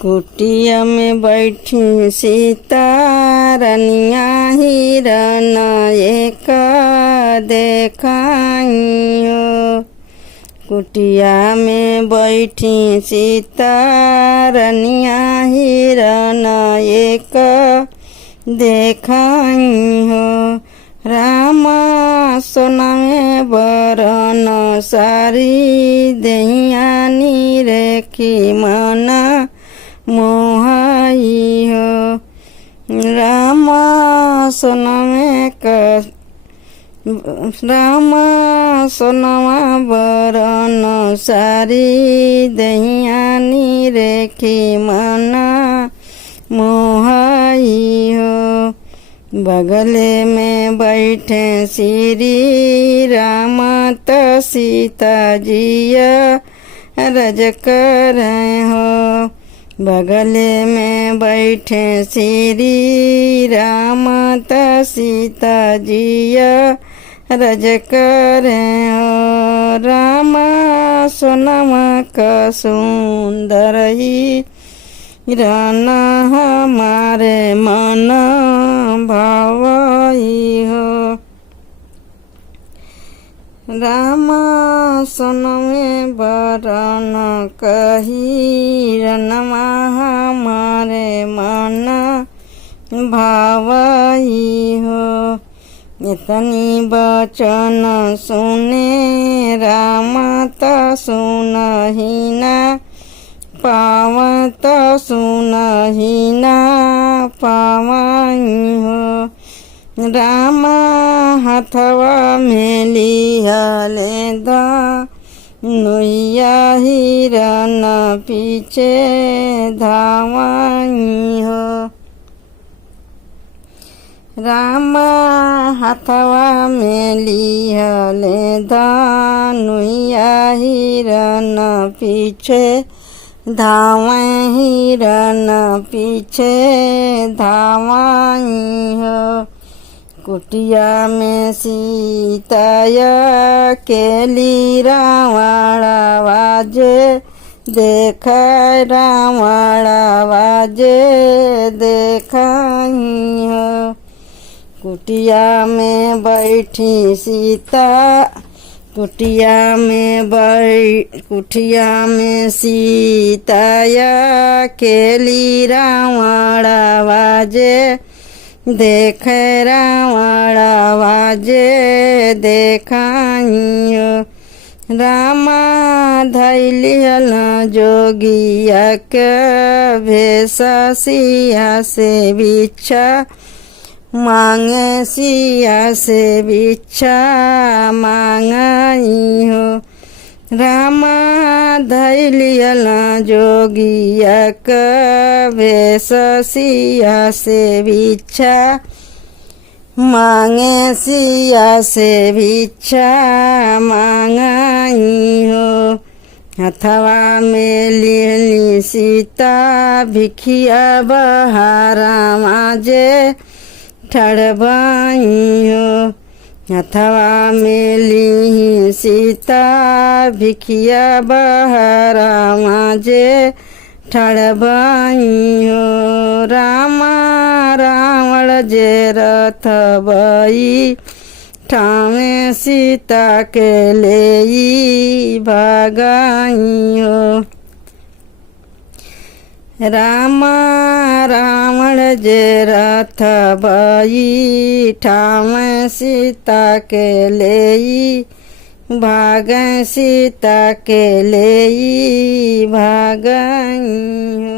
कुटिया में बैठी सीता रनिया हिरन एक देखाइयो। कुटिया में बैठी सीता रनिया हिरन एक देखाइयो। रामा सोना में बरन सारी दहियानी रेखी मना मोहाई हो। रामा सोनवा बरन सारी दहियानी रेखी मना मोहाई हो। बगले में बैठे श्री राम तो सीता जिया रज कर हो। बगले में बैठे श्री राम तो सीता जिया रज कर हो। राम सोनमा का सुंदर ही हिरन हमारे मन भावई हो। राम सोनमे बरन कही रनमा हमारे मन भावई हो। इतनी बचन सुने राम तो सुनहि ना पावत सुनहि ना पावई हो। राम हथवा में लिहले धनुया हिरन पीछे धावई हो। राम हथवा में लिहले धनुया हिरन पीछे धावई हिरन पीछे धावई हो। कुटिया में सीताया केली रावण वाजे देख रावण वाजे देखाई हो। कुटिया में बैठी सीता कुटिया में सीताया केली रावण वाजे देख रावण वाजे देखाइयो। रामा धैलियल जोगिया के भेष सिया से बिच्छा मांगे सिया से बिच्छा मांगई हो। रामा धैलियल जोगिया के भेष सिया से बिच्छा मांगे सिया से बिच्छा मांगई हो। हथवा में लिहली सीता भिखिया बहारा माजे ठड़बाई हो। हथवा में ली सीता भिखिया बहारा माजे ठड़बाई हो। रामा रावण जे रथ बई ठामे सीता के लेई भागाई हो। रामा रावण जे रथ बई ठामे सीता के लेई भागई सीता के लेई भागई हो।